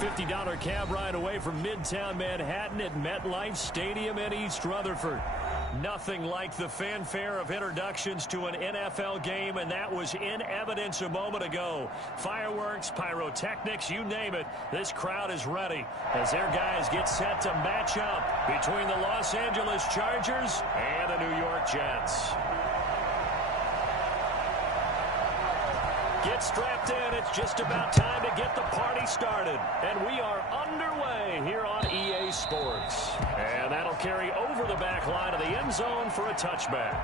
$50 cab ride away from Midtown Manhattan at MetLife Stadium in East Rutherford. Nothing like the fanfare of introductions to an NFL game, and that was in evidence a moment ago. Fireworks, pyrotechnics, you name it. This crowd is ready as their guys get set to match up between the Los Angeles Chargers and the New York Jets. Get strapped in. It's just about time to get the party started. And we are underway here on EA Sports. And that'll carry over the back line of the end zone for a touchback.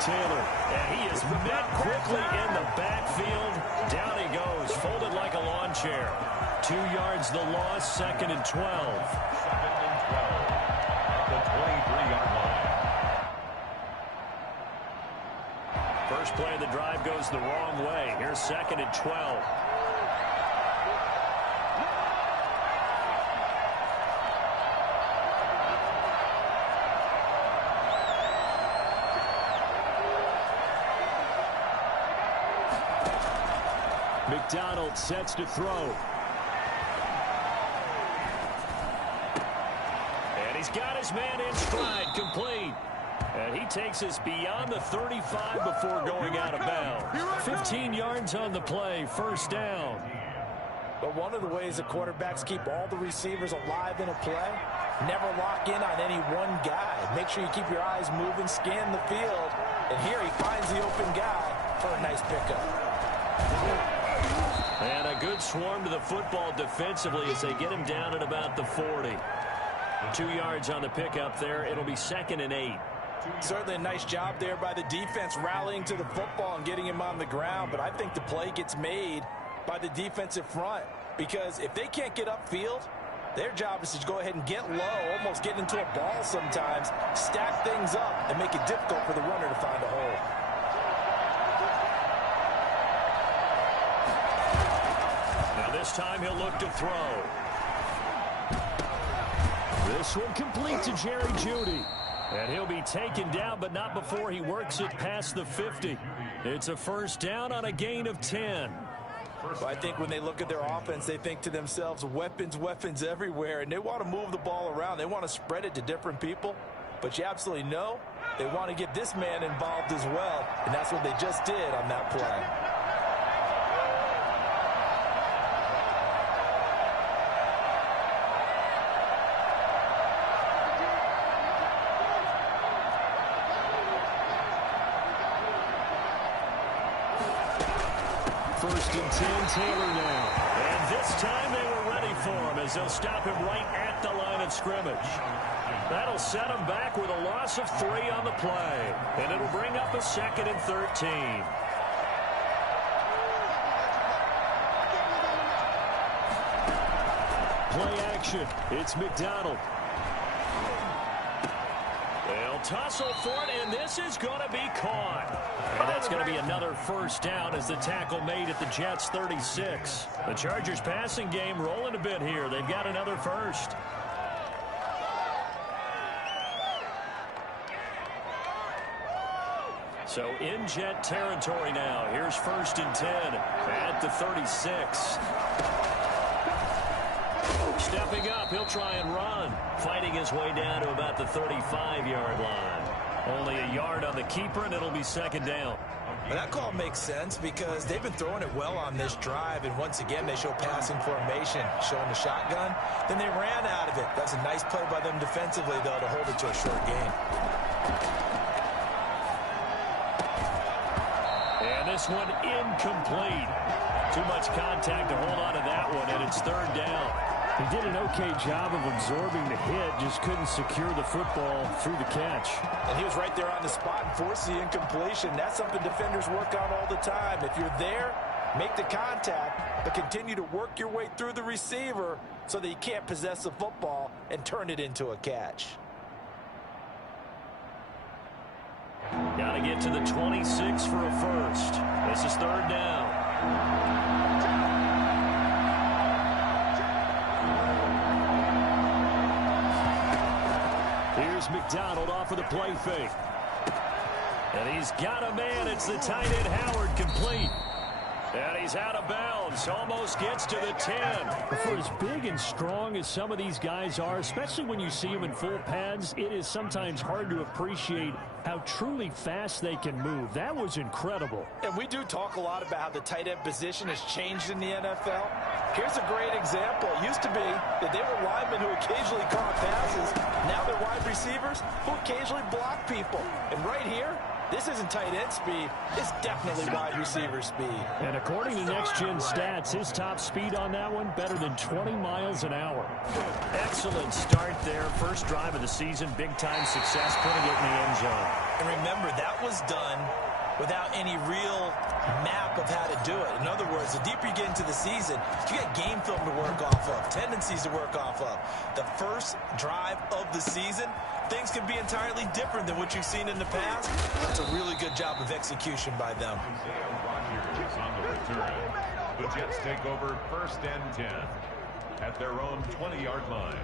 Taylor, and he is met quickly in the backfield. Down he goes, folded like a lawn chair. 2 yards the loss, 2nd and 12. 2nd and 12 at the 23-yard line. First play of the drive goes the wrong way. Here's 2nd and 12. McDonald sets to throw. And he's got his man in stride, complete. And he takes us beyond the 35 before going out of bounds. 15 yards on the play, first down. But one of the ways the quarterbacks keep all the receivers alive in a play, never lock in on any one guy. Make sure you keep your eyes moving, scan the field. And here he finds the open guy for a nice pickup. And a good swarm to the football defensively as they get him down at about the 40. 2 yards on the pickup there. It'll be 2nd and 8. Certainly a nice job there by the defense rallying to the football and getting him on the ground. But I think the play gets made by the defensive front, because if they can't get upfield, their job is to go ahead and get low, almost get into a ball sometimes, stack things up, and make it difficult for the runner to find a hole. This time he'll look to throw. This one complete to Jerry Jeudy. And he'll be taken down, but not before he works it past the 50. It's a first down on a gain of 10. Well, I think when they look at their offense, they think to themselves, weapons, weapons everywhere. And they want to move the ball around. They want to spread it to different people. But you absolutely know they want to get this man involved as well. And that's what they just did on that play. First and 10, Taylor now. And this time they were ready for him as they'll stop him right at the line of scrimmage. That'll set him back with a loss of 3 on the play. And it'll bring up a 2nd and 13. Play action. It's McDonald. They'll tussle for it, and this is going to be caught. And that's going to be another first down as the tackle made at the Jets' 36. The Chargers passing game rolling a bit here. They've got another first. So in Jet territory now. Here's 1st and 10 at the 36. Stepping up, he'll try and run. Fighting his way down to about the 35-yard line. Only a yard on the keeper, and it'll be 2nd down. Well, that call makes sense because they've been throwing it well on this drive, and once again they show passing formation, showing the shotgun. Then they ran out of it. That's a nice play by them defensively, though, to hold it to a short gain. And this one incomplete. Too much contact to hold on to that one, and it's 3rd down. He did an okay job of absorbing the hit, just couldn't secure the football through the catch. And he was right there on the spot and forced the incompletion. That's something defenders work on all the time. If you're there, make the contact, but continue to work your way through the receiver so that you can't possess the football and turn it into a catch. Got to get to the 26 for a first. This is third down. Here's McDonald off of the play fake. And he's got a man. It's the tight end Howard, complete. And he's out of bounds. Almost gets to the 10. For as big and strong as some of these guys are, especially when you see them in full pads, it is sometimes hard to appreciate how truly fast they can move. That was incredible. And we do talk a lot about how the tight end position has changed in the NFL. Here's a great example. It used to be that they were linemen who occasionally caught passes. Now they're wide receivers who occasionally block people. And right here, this isn't tight end speed. It's definitely wide receiver speed. And according to Next Gen Stats, his top speed on that one, better than 20 miles an hour. Excellent start there. First drive of the season. Big-time success putting it in the end zone. And remember, that was done without any real map of how to do it. In other words, the deeper you get into the season, you got game film to work off of, tendencies to work off of. The first drive of the season, things can be entirely different than what you've seen in the past. That's a really good job of execution by them. On the return, the Jets take over 1st and 10 at their own 20-yard line.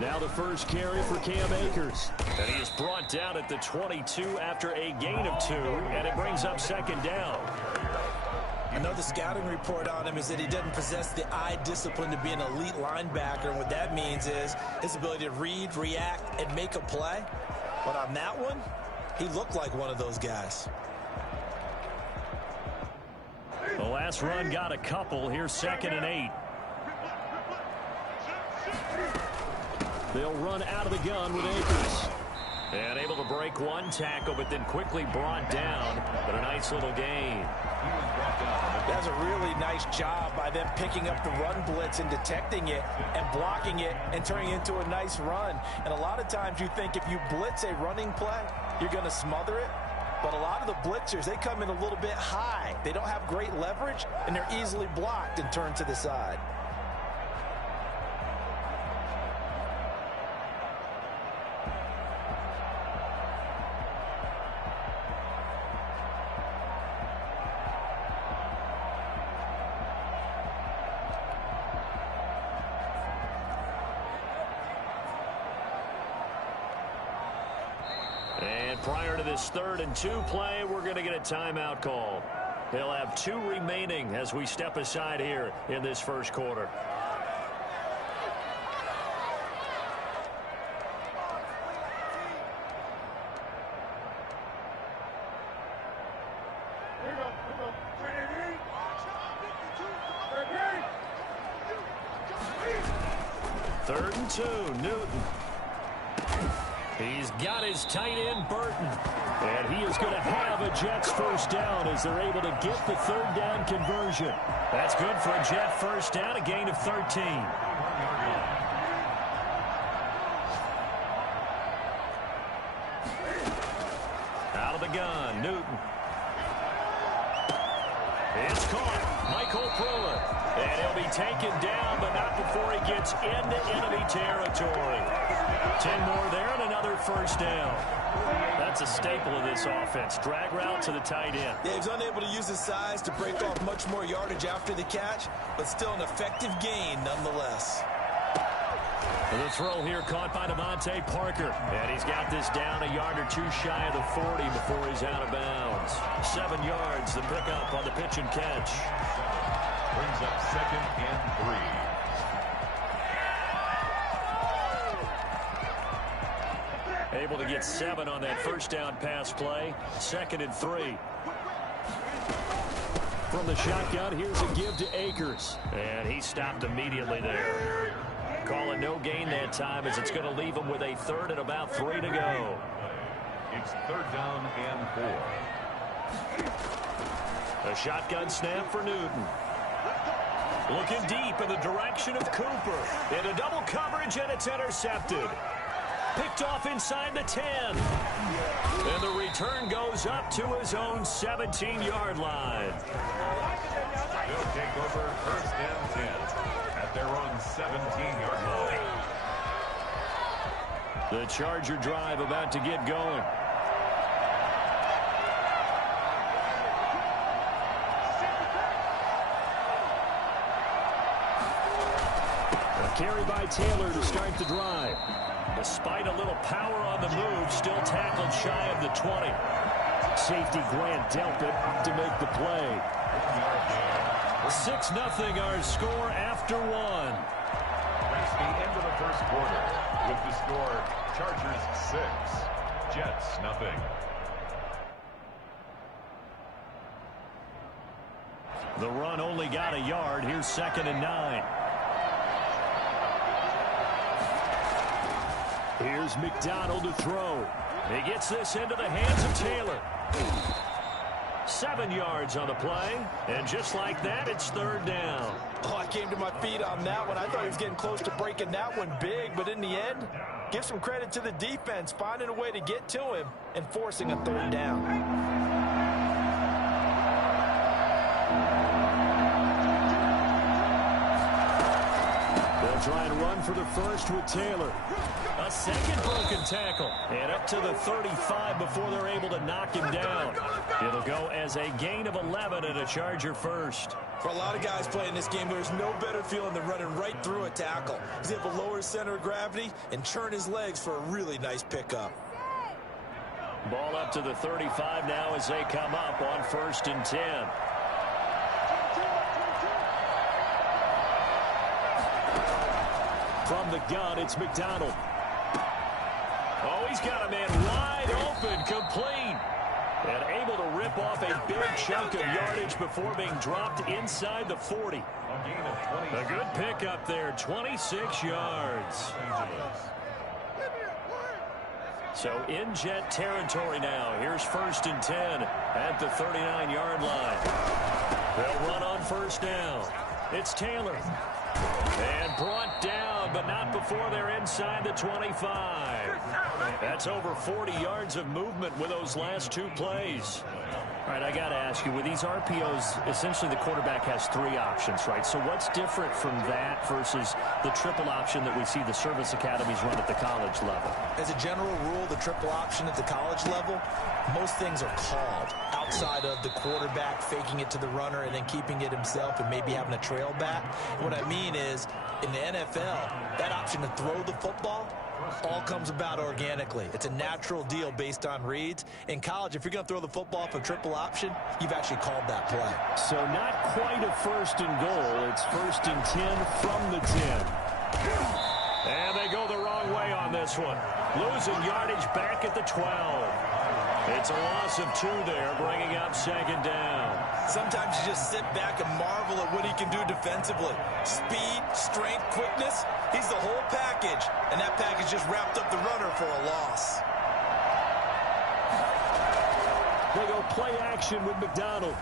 Now the first carry for Cam Akers. And he is brought down at the 22 after a gain of 2, and it brings up second down. I know the scouting report on him is that he doesn't possess the eye discipline to be an elite linebacker, and what that means is his ability to read, react, and make a play. But on that one, he looked like one of those guys. The last run got a couple. Here's 2nd and 8. They'll run out of the gun with Akers. And able to break one tackle, but then quickly brought down. But a nice little gain. That's a really nice job by them picking up the run blitz and detecting it and blocking it and turning it into a nice run. And a lot of times you think if you blitz a running play, you're going to smother it. But a lot of the blitzers, they come in a little bit high. They don't have great leverage, and they're easily blocked and turned to the side. And prior to this 3rd and 2 play, we're going to get a timeout call. They'll have 2 remaining as we step aside here in this first quarter. Third and 2, Newton. He's got his tight end, Burton. And he is going to have a Jets first down as they're able to get the 3rd down conversion. That's good for a Jet first down, a gain of 13. Out of the gun, Newton. It's caught. Michael Pruitt. And he'll be taken down, but not before he gets into enemy territory. 10 more there and another first down. That's a staple of this offense. Drag route to the tight end. Yeah, he's unable to use his size to break off much more yardage after the catch, but still an effective gain nonetheless. The throw here caught by Devontae Parker. And he's got this down a yard or 2 shy of the 40 before he's out of bounds. 7 yards, the pickup on the pitch and catch. Brings up 2nd and 3. Able to get 7 on that first down pass play. 2nd and 3. From the shotgun, here's a give to Akers. And he stopped immediately there. Calling no gain that time as it's going to leave him with a 3rd and about 3 to go. It's 3rd down and 4. A shotgun snap for Newton. Looking deep in the direction of Cooper. In a double coverage, and it's intercepted. Picked off inside the 10. And the return goes up to his own 17-yard line. They'll take over first and 10 at their own 17-yard line. The Charger drive about to get going. A carry by Taylor to start the drive. Despite a little power on the move, still tackled shy of the 20. Safety Grant Delpit up to make the play. 6-0 our score after one. That's the end of the first quarter. With the score, Chargers 6, Jets nothing. The run only got a yard. Here's 2nd and 9. Here's McDonald to throw. He gets this into the hands of Taylor. 7 yards on the play, and just like that, it's 3rd down. Oh, I came to my feet on that one. I thought he was getting close to breaking that one big, but in the end, give some credit to the defense, finding a way to get to him and forcing a 3rd down. They'll try and run for the first with Taylor. A second broken tackle. And up to the 35 before they're able to knock him down. It'll go as a gain of 11 and a Charger first. For a lot of guys playing this game, there's no better feeling than running right through a tackle. He's able to lower his center of gravity and churn his legs for a really nice pickup. Ball up to the 35 now as they come up on 1st and 10. From the gun, it's McDonald. Oh, he's got a man wide open, complete. And able to rip off a big chunk of yardage before being dropped inside the 40. A good pickup there, 26 yards. So in Jet territory now. Here's 1st and 10 at the 39-yard line. They'll run on 1st down. It's Taylor. And brought down, but not before they're inside the 25. That's over 40 yards of movement with those last 2 plays. All right, I got to ask you, with these RPOs, essentially the quarterback has 3 options, right? So what's different from that versus the triple option that we see the service academies run at the college level? As a general rule, the triple option at the college level, most things are called outside of the quarterback faking it to the runner and then keeping it himself and maybe having a trail back. What I mean is, in the NFL, that option to throw the football all comes about organically. It's a natural deal based on reads. In college, if you're going to throw the football for triple option, you've actually called that play. So not quite a 1st and goal. It's 1st and 10 from the 10. And they go the wrong way on this one. Losing yardage back at the 12. It's a loss of 2 there, bringing up 2nd down. Sometimes you just sit back and marvel at what he can do defensively. Speed, strength, quickness, he's the whole package. And that package just wrapped up the runner for a loss. They go play action with McDonald.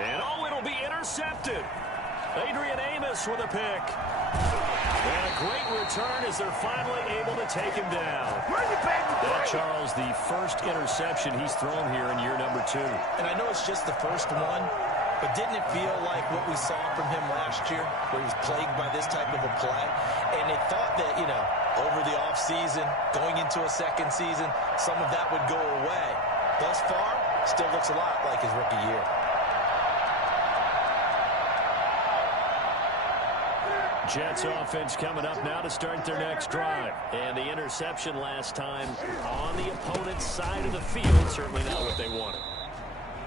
And oh, it'll be intercepted. Adrian Amos with a pick. And a great return as they're finally able to take him down. Charles, the first interception he's thrown here in year number 2. And I know it's just the first one, but didn't it feel like what we saw from him last year, where he was plagued by this type of a play? And it thought that, you know, over the offseason, going into a second season, some of that would go away. Thus far, still looks a lot like his rookie year. Jets offense coming up now to start their next drive. And the interception last time on the opponent's side of the field, certainly not what they wanted.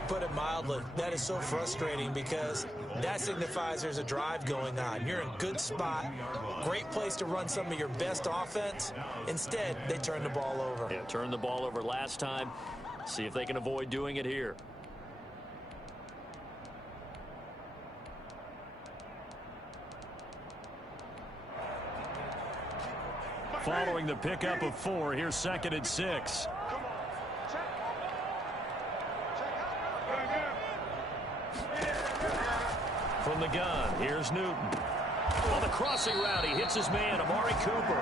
Put it mildly, that is so frustrating because that signifies there's a drive going on. You're in a good spot, great place to run some of your best offense. Instead, they turn the ball over. Yeah, turned the ball over last time. See if they can avoid doing it here. Following the pickup of 4, here's 2nd and 6. From the gun, here's Newton. On the crossing route, he hits his man, Amari Cooper.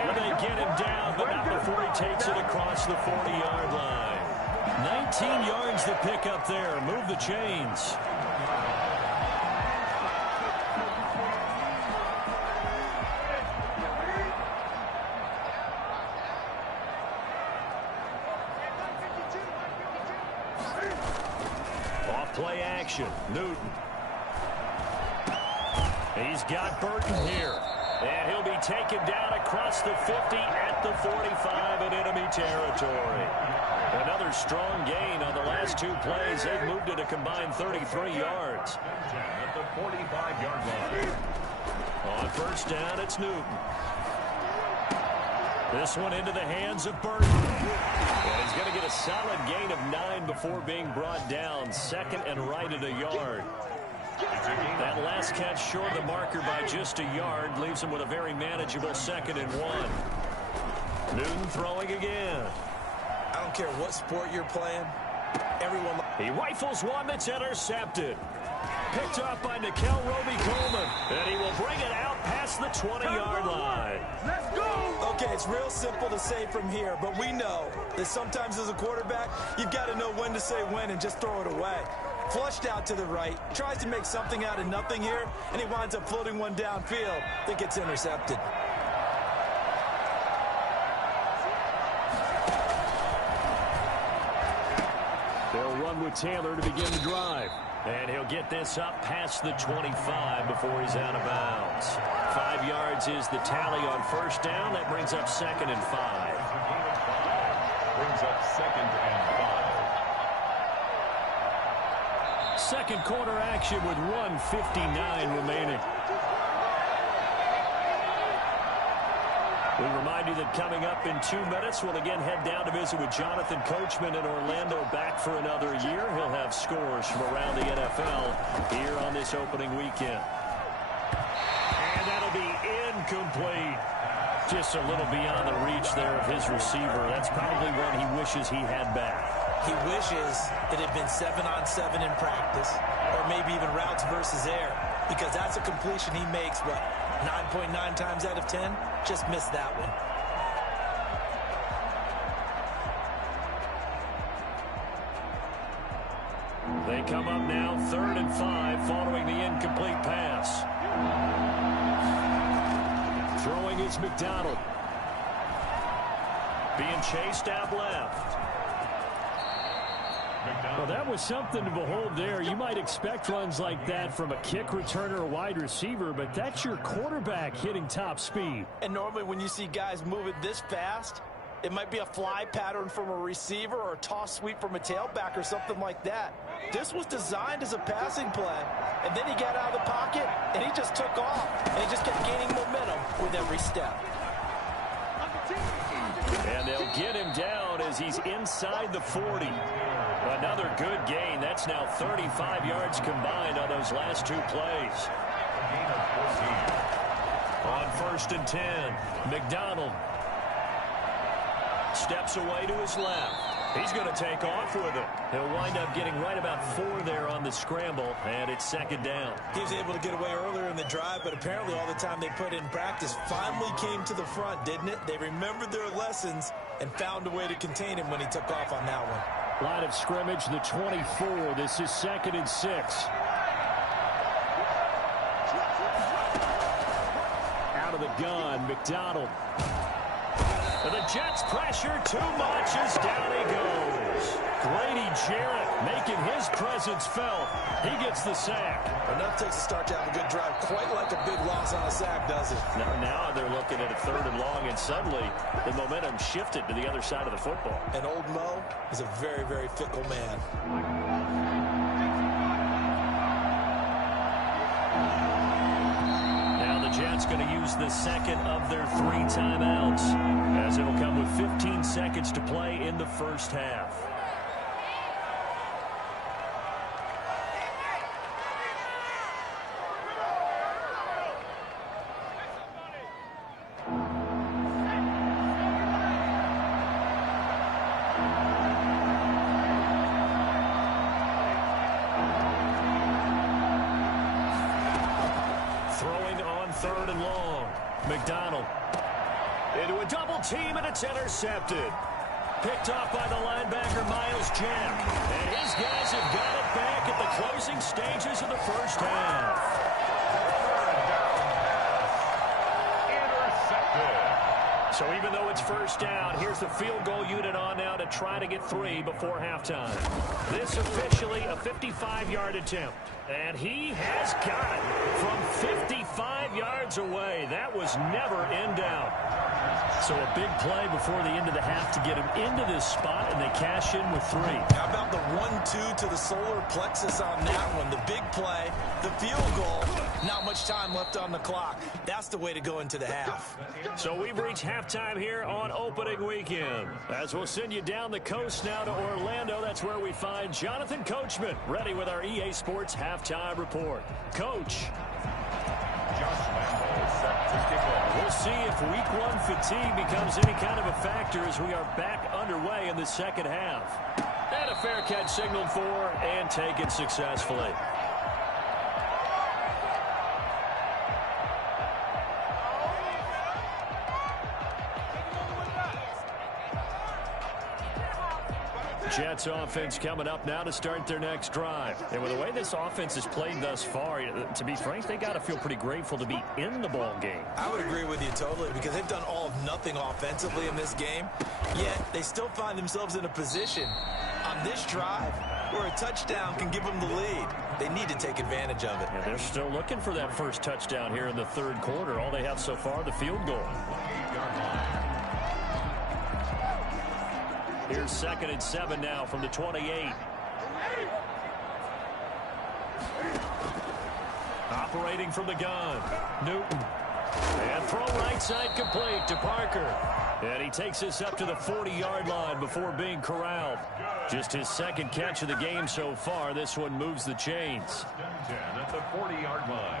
And they get him down, but not before he takes it across the 40-yard line. 19 yards to pick up there. Move the chains. Off play action. Newton. He's got Burton here. And he'll be taken down across the 50 at the 45 in enemy territory. Another strong gain on the last two plays. They've moved it a combined 33 yards. At the 45-yard line. On first down, it's Newton. This one into the hands of Burton. And he's going to get a solid gain of 9 before being brought down. Second and right at a yard. That last catch short of the marker by just a yard leaves him with a very manageable 2nd and 1. Newton throwing again. I don't care what sport you're playing. Everyone. He rifles one that's intercepted. Picked up by Nickel Roby-Coleman. And he will bring it out past the 20-yard line. Let's go! Okay, it's real simple to say from here, but we know that sometimes as a quarterback, you've got to know when to say when and just throw it away. Flushed out to the right, tries to make something out of nothing here, and he winds up floating one downfield that gets intercepted. They'll run with Taylor to begin the drive. And he'll get this up past the 25 before he's out of bounds. 5 yards is the tally on first down. That brings up 2nd and 5. Brings up 2nd and 5. Second quarter action with 1:59 remaining. We remind you that coming up in 2 minutes, we'll again head down to visit with Jonathan Coachman in Orlando, back for another year. He'll have scores from around the NFL here on this opening weekend. And that'll be incomplete. Just a little beyond the reach there of his receiver. That's probably one he wishes he had back. He wishes it had been 7-on-7 in practice, or maybe even routes versus air, because that's a completion he makes, what, 9.9 times out of 10? Just missed that one. They come up now 3rd and 5 following the incomplete pass. Throwing is McDonald. Being chased out left. Well, that was something to behold there. You might expect runs like that from a kick returner or wide receiver, but that's your quarterback hitting top speed. And normally when you see guys moving this fast, it might be a fly pattern from a receiver or a toss sweep from a tailback or something like that. This was designed as a passing play, and then he got out of the pocket, and he just took off, and he just kept gaining momentum with every step. And they'll get him down as he's inside the 40. Another good gain. That's now 35 yards combined on those last 2 plays. On 1st and 10, McDonald steps away to his left. He's going to take off with it. He'll wind up getting right about 4 there on the scramble, and it's 2nd down. He was able to get away earlier in the drive, but apparently all the time they put in practice finally came to the front, didn't it? They remembered their lessons and found a way to contain him when he took off on that one. Line of scrimmage, the 24. This is 2nd and 6. Out of the gun, McDonald. And the Jets pressure too much as down he goes. Grady Jarrett making his presence felt. He gets the sack. Enough takes to start to have a good drive. Quite like a big loss on a sack, does it? Now they're looking at a 3rd and long, and suddenly the momentum shifted to the other side of the football. And old Mo is a very, very fickle man. Now the Jets going to use the 2nd of their 3 timeouts, as it'll come with 15 seconds to play in the first half. 3rd and long. McDonald into a double team, and it's intercepted. Picked off by the linebacker, Miles Jack. And his guys have got it back at the closing stages of the first half. So even though it's first down, here's the field goal unit on now to try to get 3 before halftime. This officially a 55-yard attempt. And he has got it from 55 yards away. That was never in doubt. So a big play before the end of the half to get him into this spot, and they cash in with 3. How about the 1-2 to the solar plexus on that one? The big play, the field goal, not much time left on the clock. That's the way to go into the half. So we've reached halftime here on opening weekend. As we'll send you down the coast now to Orlando, that's where we find Jonathan Coachman, ready with our EA Sports halftime report. Coach. We'll see if week 1 fatigue becomes any kind of a factor as we are back underway in the second half. And a fair catch signaled for and taken successfully. Jets offense coming up now to start their next drive. And with the way this offense has played thus far, to be frank, they got to feel pretty grateful to be in the ball game. I would agree with you totally, because they've done all of nothing offensively in this game, yet they still find themselves in a position on this drive where a touchdown can give them the lead. They need to take advantage of it. Yeah, they're still looking for that first touchdown here in the 3rd quarter. All they have so far, the field goal. Here's 2nd and 7 now from the 28. Operating from the gun, Newton. And throw right side complete to Parker. And he takes us up to the 40-yard line before being corralled. Just his 2nd catch of the game so far. This one moves the chains. 10 at the 40-yard line.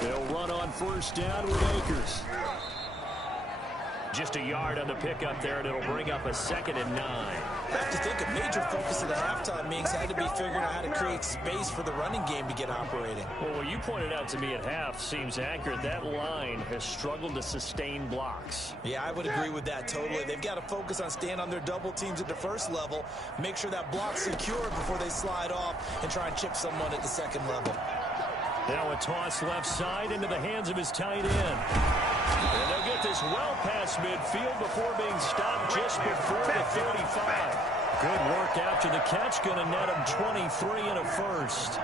They'll run on first down with Akers. Just a yard on the pickup there, and it'll bring up a 2nd and 9. I have to think a major focus of the halftime meetings had to be figuring out how to create space for the running game to get operating. Well, what you pointed out to me at half seems accurate. That line has struggled to sustain blocks. Yeah, I would agree with that totally. They've got to focus on staying on their double teams at the first level, make sure that block's secure before they slide off and try and chip someone at the 2nd level. Now a toss left side into the hands of his tight end. And they'll get this well past midfield before being stopped just before the 35. Good work after the catch. Going to net him 23 and a first.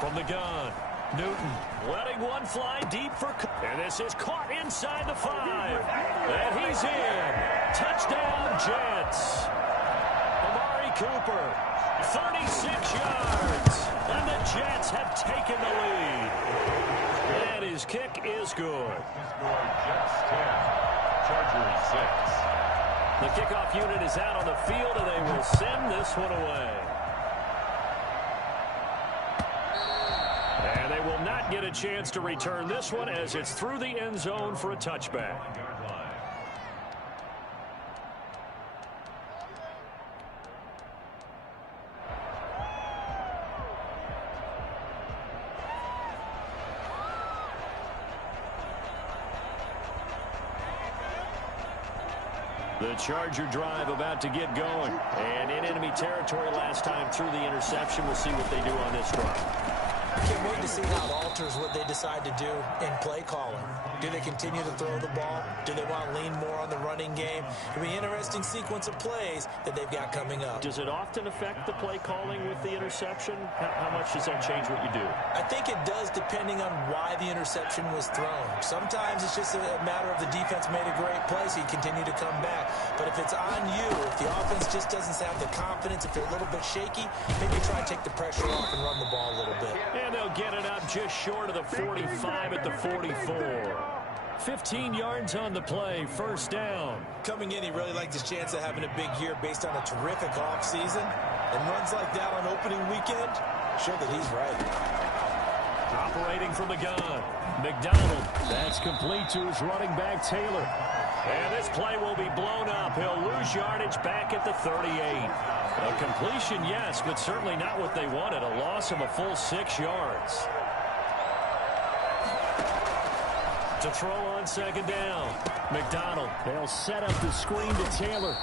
From the gun, Newton letting one fly deep for... And this is caught inside the 5. And he's in. Touchdown, Jets. Cooper, 36 yards, and the Jets have taken the lead. And his kick is good. Jets 10, Chargers 6. The kickoff unit is out on the field, and they will send this one away. And they will not get a chance to return this one as it's through the end zone for a touchback. The Charger drive about to get going. And in enemy territory last time through the interception. We'll see what they do on this drive. I can't wait to see how it alters what they decide to do in play calling. Do they continue to throw the ball? Do they want to lean more on the running game? It'll be an interesting sequence of plays that they've got coming up. Does it often affect the play calling with the interception? How much does that change what you do? I think it does, depending on why the interception was thrown. Sometimes it's just a matter of the defense made a great play, so you continue to come back. But if it's on you, if the offense just doesn't have the confidence, if they're a little bit shaky, maybe try and take the pressure off and run the ball a little bit. And they'll get it up just short of the 45 at the 44. 15 yards on the play, first down. Coming in, he really liked his chance of having a big year based on a terrific offseason. And runs like that on opening weekend show that he's right. Operating from the gun, McDonald. That's complete to his running back, Taylor. And this play will be blown up. He'll lose yardage back at the 38. A completion, yes, but certainly not what they wanted. A loss of a full 6 yards. To throw on second down, McDonald. They'll set up the screen to Taylor.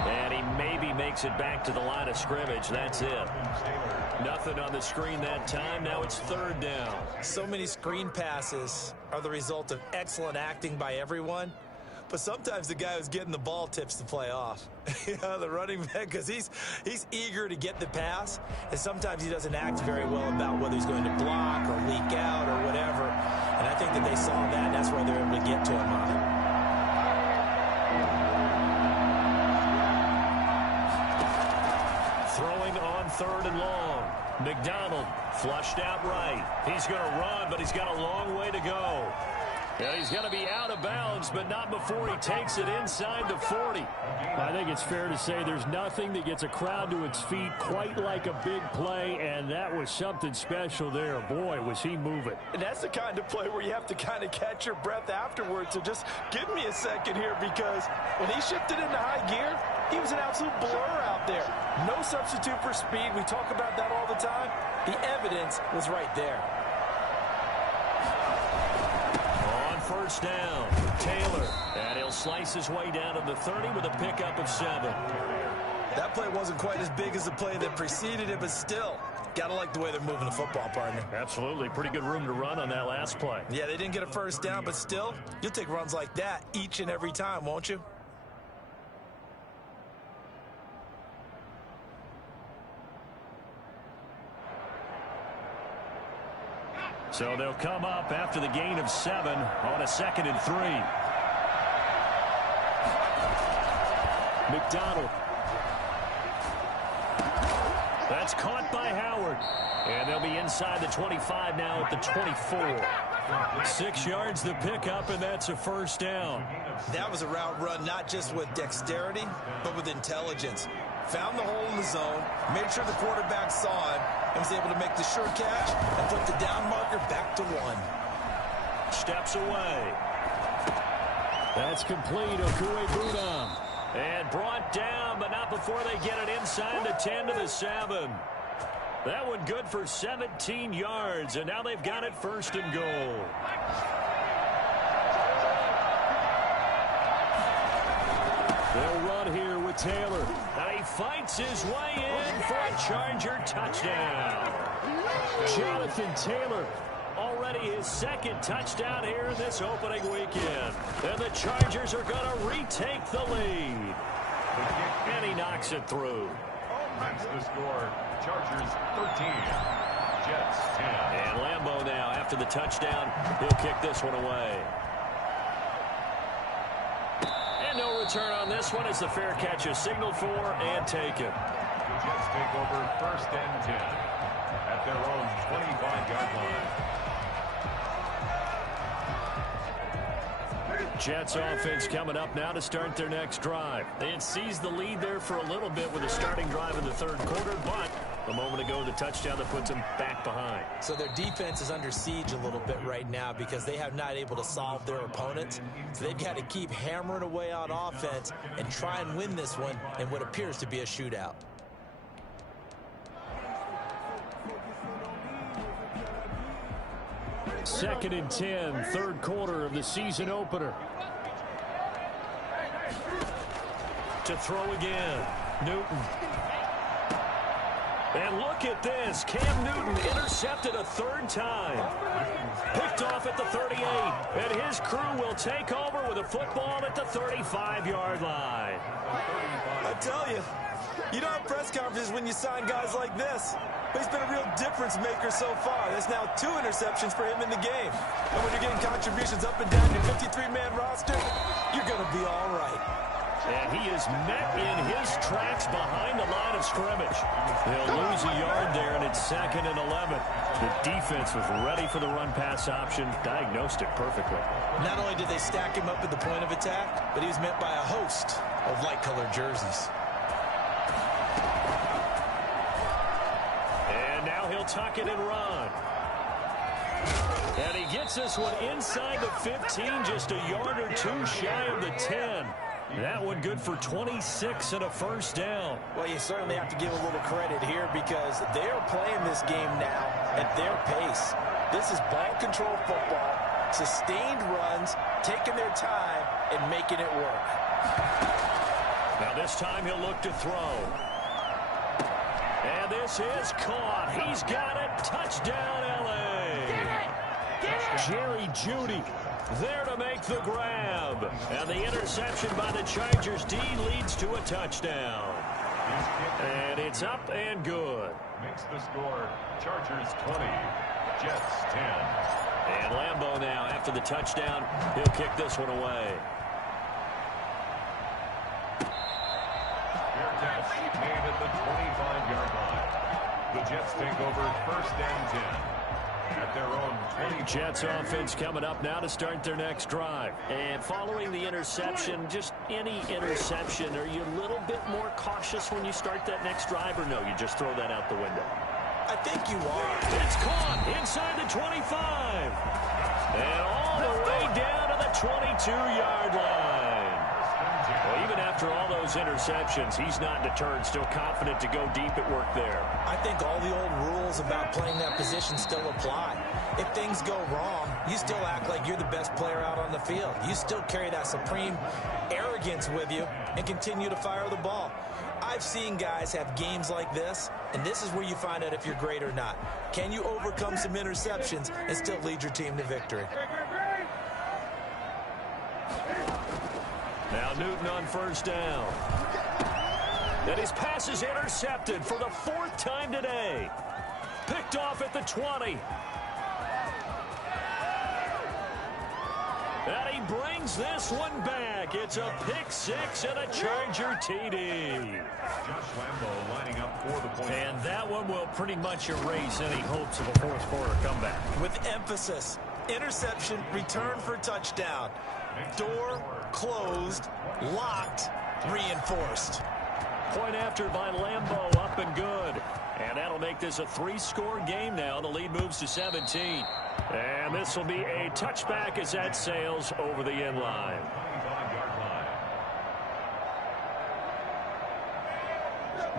And he maybe makes it back to the line of scrimmage. That's it. Nothing on the screen that time. Now it's third down. So many screen passes are the result of excellent acting by everyone. But sometimes the guy who's getting the ball tips the play off. The running back, because he's eager to get the pass. And sometimes he doesn't act very well about whether he's going to block or leak out or whatever. And I think that they saw that, and that's why they're able to get to him on it. Throwing on third and long. McDonald flushed out right. He's going to run, but he's got a long way to go. Yeah, he's going to be out of bounds, but not before he takes it inside the 40. I think it's fair to say there's nothing that gets a crowd to its feet quite like a big play, and that was something special there. Boy, was he moving. And that's the kind of play where you have to kind of catch your breath afterwards. So just give me a second here, because when he shifted into high gear, he was an absolute blur out there. No substitute for speed. We talk about that all the time. The evidence was right there. First down, Taylor, and he'll slice his way down to the 30 with a pickup of 7. That play wasn't quite as big as the play that preceded it, but still, gotta like the way they're moving the football, partner. Absolutely, pretty good room to run on that last play. Yeah, they didn't get a first down, but still, you'll take runs like that each and every time, won't you? So they'll come up after the gain of 7 on a 2nd and 3. McDonald. That's caught by Howard. And they'll be inside the 25 now at the 24. 6 yards the pickup, and that's a first down. That was a route run not just with dexterity, but with intelligence. Found the hole in the zone, made sure the quarterback saw him, and was able to make the sure catch and put the down marker back to 1. Steps away. That's complete. Okuwebunam. And brought down, but not before they get it inside the 10 to the 7. That one good for 17 yards, and now they've got it first and goal. They'll run here with Taylor. And he fights his way in for a Charger touchdown. Jonathan Taylor. Already his 2nd touchdown here in this opening weekend. And the Chargers are going to retake the lead. And he knocks it through. That's the score. Chargers 13. Jets 10. And Lambeau now, after the touchdown, he'll kick this one away. And no return on this one as the fair catch is signaled for and taken. The Jets take over 1st and 10 at their own 25-yard line. Jets offense coming up now to start their next drive. They had seized the lead there for a little bit with a starting drive in the 3rd quarter, but a moment ago the touchdown that puts them back behind. So their defense is under siege a little bit right now because they have not able to solve their opponents. So they've got to keep hammering away on offense and try and win this one in what appears to be a shootout. Second and 10, 3rd quarter of the season opener. To throw again, Newton. And look at this. Cam Newton intercepted a 3rd time. Picked off at the 38. And his crew will take over with a football at the 35-yard line. I tell you, you don't have press conferences when you sign guys like this. But he's been a real difference maker so far. There's now 2 interceptions for him in the game. And when you're getting contributions up and down your 53-man roster, you're going to be all right. And he is met in his tracks behind the line of scrimmage. They'll lose a yard there, and it's 2nd and 11. The defense was ready for the run-pass option, diagnosed it perfectly. Not only did they stack him up at the point of attack, but he was met by a host of light-colored jerseys. And now he'll tuck it and run. And he gets this one inside the 15, just a yard or two shy of the 10. That one good for 26 and a first down. Well, you certainly have to give a little credit here because they're playing this game now at their pace. This is ball control football, sustained runs, taking their time and making it work. Now this time he'll look to throw. And this is caught. He's got it. Touchdown, L.A. Get it! Jerry Jeudy there to make the grab. And the interception by the Chargers D leads to a touchdown. And it's up and good. Makes the score Chargers 20, Jets 10. And Lambeau now, after the touchdown, he'll kick this one away. Fair catch made at the 25-yard line. The Jets take over first and 10 at their own 20. Jets offense coming up now to start their next drive. And following the interception, just any interception, are you a little bit more cautious when you start that next drive, or no, you just throw that out the window? I think you are. It's caught inside the 25. And all the way down to the 22-yard line. Well, even after all those interceptions, he's not deterred, still confident to go deep at work there. I think all the old rules about playing that position still apply. If things go wrong, you still act like you're the best player out on the field. You still carry that supreme arrogance with you and continue to fire the ball. I've seen guys have games like this, and this is where you find out if you're great or not. Can you overcome some interceptions and still lead your team to victory? Now Newton on first down. And his pass is intercepted for the fourth time today. Picked off at the 20. And he brings this one back. It's a pick six and a Charger TD. Josh Lambeau lining up for the point. And that one will pretty much erase any hopes of a fourth quarter comeback. With emphasis, interception, return for touchdown. Door closed, locked, reinforced. Point after by Lambeau, up and good. And that'll make this a three-score game now. The lead moves to 17. And this will be a touchback as that sails over the end line.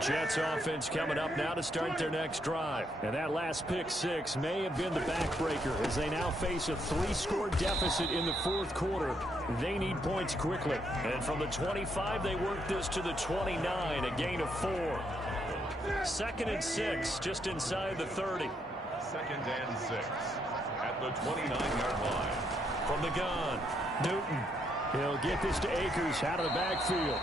Jets offense coming up now to start their next drive. And that last pick six may have been the backbreaker as they now face a three-score deficit in the fourth quarter. They need points quickly. And from the 25, they work this to the 29, a gain of 4. 2nd and 6, just inside the 30. 2nd and 6 at the 29-yard line. From the gun, Newton. He'll get this to Akers out of the backfield.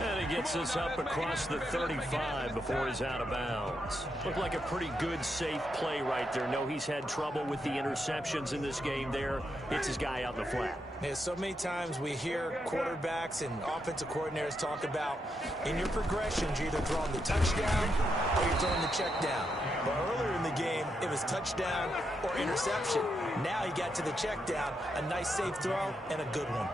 And he gets this up across the 35 before he's out of bounds. Looked like a pretty good, safe play right there. No, he's had trouble with the interceptions in this game there. Hits his guy out in the flat. Yeah, so many times we hear quarterbacks and offensive coordinators talk about in your progressions, you're either throwing the touchdown or you're throwing the check down. But earlier in the game, it was touchdown or interception. Now he got to the check down, a nice safe throw, and a good one.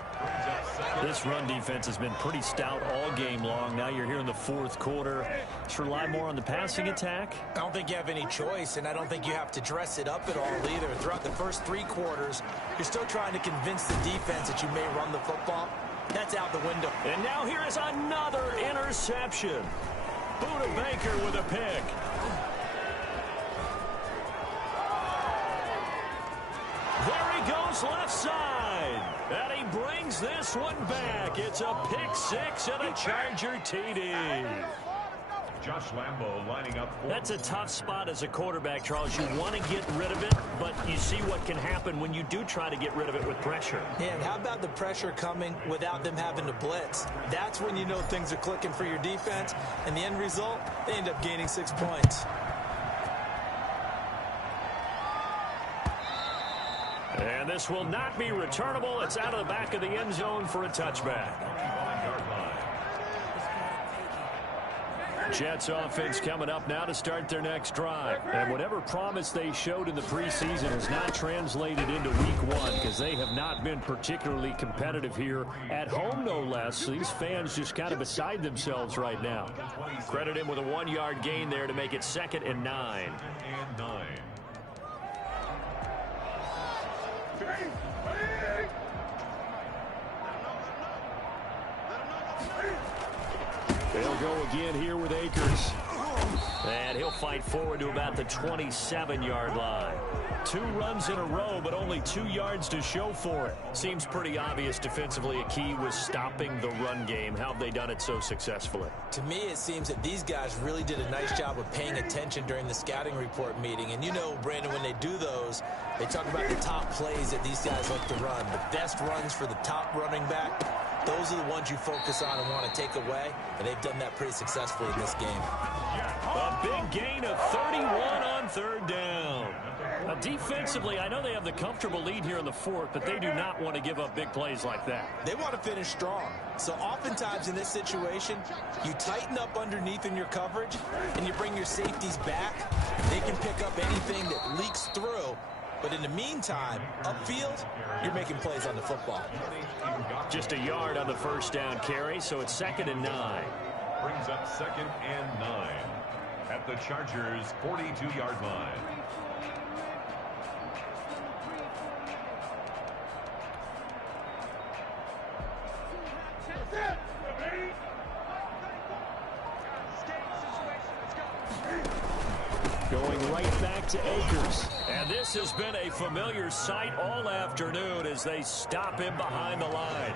This run defense has been pretty stout all game long. Now you're here in the fourth quarter. Just rely more on the passing attack. I don't think you have any choice, and I don't think you have to dress it up at all either. Throughout the first 3 quarters, you're still trying to convince the defense that you may run the football. That's out the window. And now here is another interception. Buda Baker with a pick. There he goes left side. And he brings this one back. It's a pick six and a Charger TD. Josh Lambeau lining up for... That's a tough spot as a quarterback, Charles. You want to get rid of it, but you see what can happen when you do try to get rid of it with pressure. Yeah, and how about the pressure coming without them having to blitz? That's when you know things are clicking for your defense, and the end result, they end up gaining 6 points. And this will not be returnable. It's out of the back of the end zone for a touchback. Jets offense coming up now to start their next drive. And whatever promise they showed in the preseason has not translated into week one because they have not been particularly competitive here at home, no less. These fans just kind of beside themselves right now. Credit him with a 1-yard gain there to make it 2nd and 9. They'll go again here with Akers. And he'll fight forward to about the 27-yard line. 2 runs in a row, but only 2 yards to show for it. Seems pretty obvious defensively a key was stopping the run game. How have they done it so successfully? To me, it seems that these guys really did a nice job of paying attention during the scouting report meeting. And you know, Brandon, when they do those, they talk about the top plays that these guys like to run. The best runs for the top running back. Those are the ones you focus on and want to take away, and they've done that pretty successfully in this game. A big gain of 31 on 3rd down. Now, defensively, I know they have the comfortable lead here in the 4th, but they do not want to give up big plays like that. They want to finish strong. So oftentimes in this situation, you tighten up underneath in your coverage, and you bring your safeties back. They can pick up anything that leaks through. But in the meantime, upfield, you're making plays on the football. Just a yard on the 1st down carry, so it's 2nd and 9. Brings up 2nd and 9 at the Chargers' 42-yard line. Going right back to Akers. And this has been a familiar sight all afternoon as they stop him behind the line.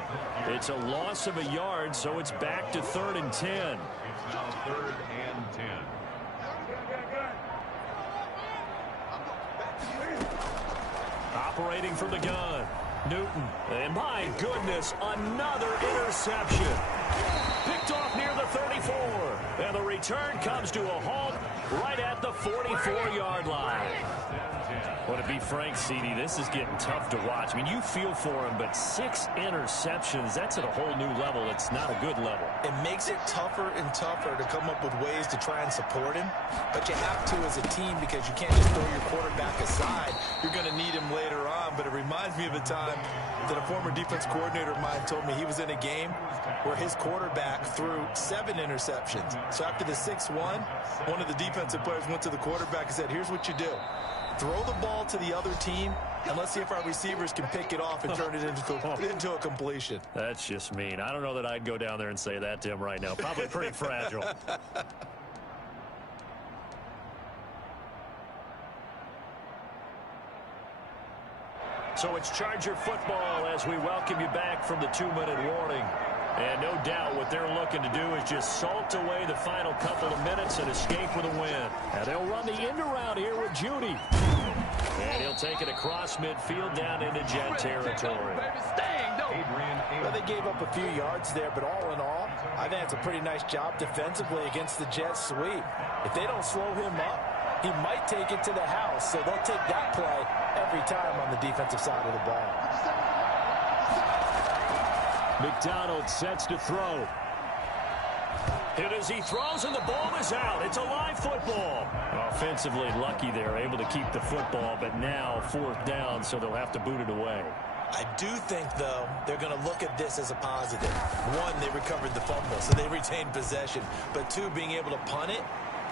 It's a loss of a yard, so it's back to 3rd and 10. It's now 3rd and 10. Operating from the gun, Newton. And my goodness, another interception. Picked off near the 34. And the return comes to a halt right at the 44-yard line. Well, to be frank, CD, this is getting tough to watch. I mean, you feel for him, but 6 interceptions, that's at a whole new level. It's not a good level. It makes it tougher and tougher to come up with ways to try and support him. But you have to as a team because you can't just throw your quarterback aside. You're going to need him later on. But it reminds me of a time that a former defense coordinator of mine told me he was in a game where his quarterback threw 7 interceptions. So after the 6-1, one of the defensive players went to the quarterback and said, here's what you do. Throw the ball to the other team, and let's see if our receivers can pick it off and turn it into a completion. That's just mean. I don't know that I'd go down there and say that to him right now. Probably pretty fragile. So it's Charger football as we welcome you back from the 2-minute warning. And no doubt what they're looking to do is just salt away the final couple of minutes and escape with a win. And they'll run the end around here with Judy. And he'll take it across midfield down into Jet territory. Well, they gave up a few yards there, but all in all, I think it's a pretty nice job defensively against the Jets sweep. If they don't slow him up, he might take it to the house, so they'll take that play every time on the defensive side of the ball. McDonald sets to throw. Hit as he throws, and the ball is out. It's a live football. Offensively lucky they're able to keep the football, but now 4th down, so they'll have to boot it away. I do think, though, they're going to look at this as a positive. 1, they recovered the fumble, so they retained possession. But 2, being able to punt it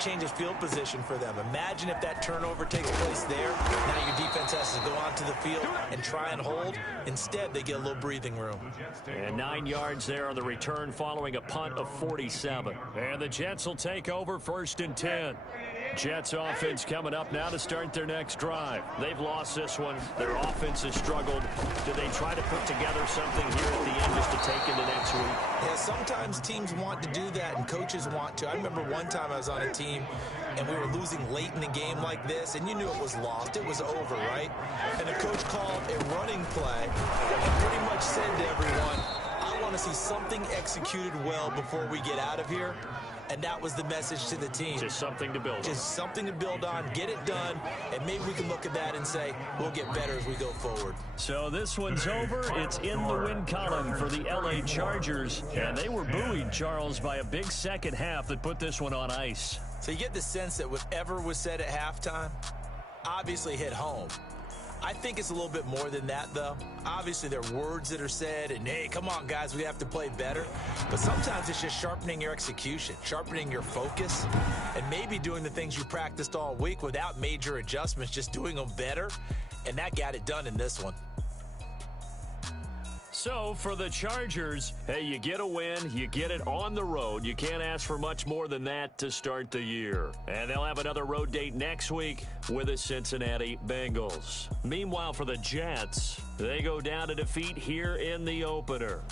changes field position for them. Imagine if that turnover takes place there. Now your defense has to go onto the field and try and hold. Instead, they get a little breathing room. And 9 yards there on the return following a punt of 47. And the Jets will take over 1st and 10. Jets offense coming up now to start their next drive. They've lost this one. Their offense has struggled. Do they try to put together something here at the end just to take into next week? Yeah, sometimes teams want to do that and coaches want to. I remember one time I was on a team and we were losing late in the game like this, and you knew it was lost. It was over, right? And the coach called a running play and pretty much said to everyone, I want to see something executed well before we get out of here. and that was the message to the team. Just something to build on. Just something to build on, get it done, and maybe we can look at that and say, we'll get better as we go forward. So this one's over. It's in the win column for the L.A. Chargers, and they were buoyed, Charles, by a big second half that put this one on ice. So you get the sense that whatever was said at halftime obviously hit home. I think it's a little bit more than that, though. Obviously, there are words that are said, and, hey, come on, guys, we have to play better. But sometimes it's just sharpening your execution, sharpening your focus, and maybe doing the things you practiced all week without major adjustments, just doing them better, and that got it done in this one. So for the Chargers, hey, you get a win, you get it on the road. You can't ask for much more than that to start the year. And they'll have another road date next week with the Cincinnati Bengals. Meanwhile, for the Jets, they go down to defeat here in the opener.